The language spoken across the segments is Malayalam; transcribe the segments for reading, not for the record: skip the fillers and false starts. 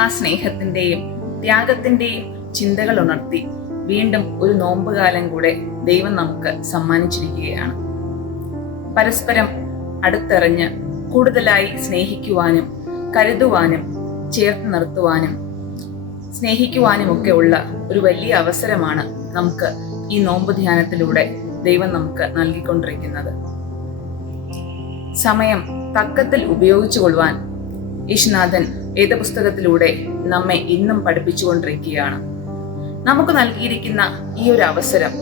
മഹാസ്നേഹത്തിന്റെയും ത്യാഗത്തിന്റെയും ചിന്തകൾ ഉണർത്തി വീണ്ടും ഒരു നോമ്പുകാലം കൂടെ ദൈവം നമുക്ക് സമ്മാനിച്ചിരിക്കുകയാണ്. പരസ്പരം അടുത്തെറിഞ്ഞ് കൂടുതലായി സ്നേഹിക്കുവാനും കരുതുവാനും ചേർത്ത് നിർത്തുവാനും സ്നേഹിക്കുവാനുമൊക്കെ ഉള്ള ഒരു വലിയ അവസരമാണ് നമുക്ക് ഈ നോമ്പ് ധ്യാനത്തിലൂടെ ദൈവം നമുക്ക് നൽകിക്കൊണ്ടിരിക്കുന്നത്. സമയം തക്കത്തിൽ ഉപയോഗിച്ചുകൊള്ളുവാൻ യേശുനാഥൻ വേദപുസ്തകത്തിലൂടെ നമ്മെ ഇന്നും പഠിപ്പിച്ചുകൊണ്ടിരിക്കുകയാണ്. നമുക്ക് നൽകിയിരിക്കുന്ന ഈ ഒരു അവസരം,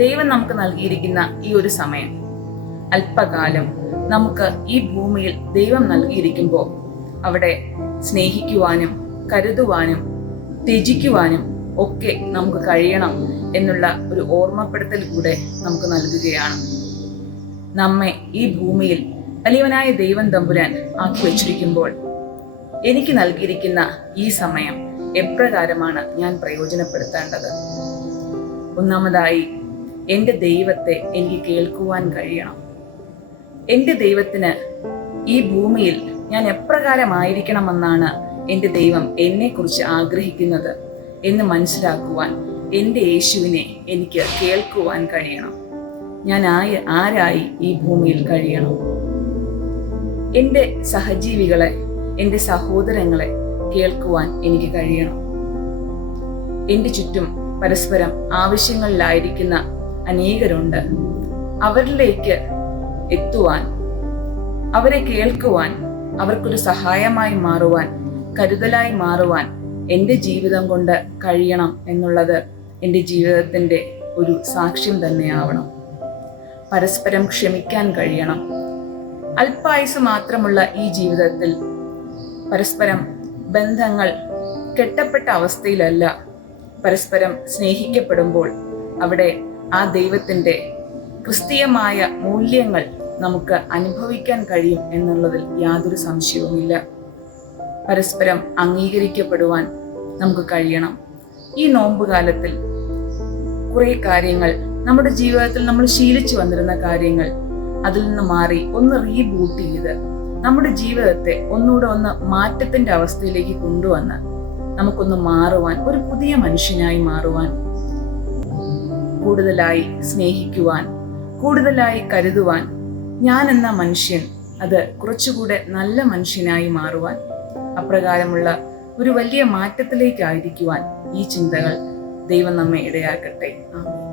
ദൈവം നമുക്ക് നൽകിയിരിക്കുന്ന ഈ ഒരു സമയം, അല്പകാലം നമുക്ക് ഈ ഭൂമിയിൽ ദൈവം നൽകിയിരിക്കുമ്പോൾ അവിടെ സ്നേഹിക്കുവാനും കരുതുവാനും ത്യജിക്കുവാനും ഒക്കെ നമുക്ക് കഴിയണം എന്നുള്ള ഒരു ഓർമ്മപ്പെടുത്തൽ കൂടെ നമുക്ക് നൽകുകയാണ്. നമ്മെ ഈ ഭൂമിയിൽ വലിയവനായ ദൈവം തമ്പുരാൻ ആക്കി വച്ചിരിക്കുമ്പോൾ എനിക്ക് നൽകിയിരിക്കുന്ന ഈ സമയം എപ്രകാരമാണ് ഞാൻ പ്രയോജനപ്പെടുത്തേണ്ടത്? ഒന്നാമതായി, എൻ്റെ ദൈവത്തെ എനിക്ക് കേൾക്കുവാൻ കഴിയണം. എൻ്റെ ദൈവത്തിന് ഈ ഭൂമിയിൽ ഞാൻ എപ്രകാരമായിരിക്കണമെന്നാണ് എൻ്റെ ദൈവം എന്നെക്കുറിച്ച് ആഗ്രഹിക്കുന്നത് എന്ന് മനസ്സിലാക്കുവാൻ എൻ്റെ യേശുവിനെ എനിക്ക് കേൾക്കുവാൻ കഴിയണം. ഞാൻ ആരായി ഈ ഭൂമിയിൽ കഴിയണം? എൻ്റെ സഹജീവികളെ, എൻ്റെ സഹോദരങ്ങളെ കേൾക്കുവാൻ എനിക്ക് കഴിയണം. എൻ്റെ ചുറ്റും പരസ്പരം ആവശ്യങ്ങളിലായിരിക്കുന്ന അനേകരുണ്ട്. അവരിലേക്ക് എത്തുവാൻ, അവരെ കേൾക്കുവാൻ, അവർക്കൊരു സഹായമായി മാറുവാൻ, കരുതലായി മാറുവാൻ എൻ്റെ ജീവിതം കൊണ്ട് കഴിയണം എന്നുള്ളത് എൻ്റെ ജീവിതത്തിൻ്റെ ഒരു സാക്ഷ്യം തന്നെയാവണം. പരസ്പരം ക്ഷമിക്കാൻ കഴിയണം. അല്പായുസ് മാത്രമുള്ള ഈ ജീവിതത്തിൽ പരസ്പരം ബന്ധങ്ങൾ കെട്ടപ്പെട്ട അവസ്ഥയിലല്ല, പരസ്പരം സ്നേഹിക്കപ്പെടുമ്പോൾ അവിടെ ആ ദൈവത്തിൻ്റെ ക്രിസ്തീയമായ മൂല്യങ്ങൾ നമുക്ക് അനുഭവിക്കാൻ കഴിയും എന്നുള്ളതിൽ യാതൊരു സംശയവുമില്ല. പരസ്പരം അംഗീകരിക്കപ്പെടുവാൻ നമുക്ക് കഴിയണം. ഈ നോമ്പുകാലത്തിൽ കുറേ കാര്യങ്ങൾ നമ്മുടെ ജീവിതത്തിൽ നമ്മൾ ശീലിച്ചു വന്നിരുന്ന കാര്യങ്ങൾ അതിൽ നിന്ന് മാറി ഒന്ന് റീബൂട്ട് ചെയ്ത് നമ്മുടെ ജീവിതത്തെ ഒന്നുകൂടെ ഒന്ന് മാറ്റത്തിന്റെ അവസ്ഥയിലേക്ക് കൊണ്ടുവന്ന് നമുക്കൊന്ന് മാറുവാൻ, ഒരു പുതിയ മനുഷ്യനായി മാറുവാൻ, കൂടുതലായി സ്നേഹിക്കുവാൻ, കൂടുതലായി കരുതുവാൻ, ഞാൻ എന്ന മനുഷ്യൻ അത് കുറച്ചുകൂടെ നല്ല മനുഷ്യനായി മാറുവാൻ, അപ്രകാരമുള്ള ഒരു വലിയ മാറ്റത്തിലേക്കായിരിക്കുവാൻ ഈ ചിന്തകൾ ദൈവം നമ്മെ ഇടയാക്കട്ടെ. ആമേൻ.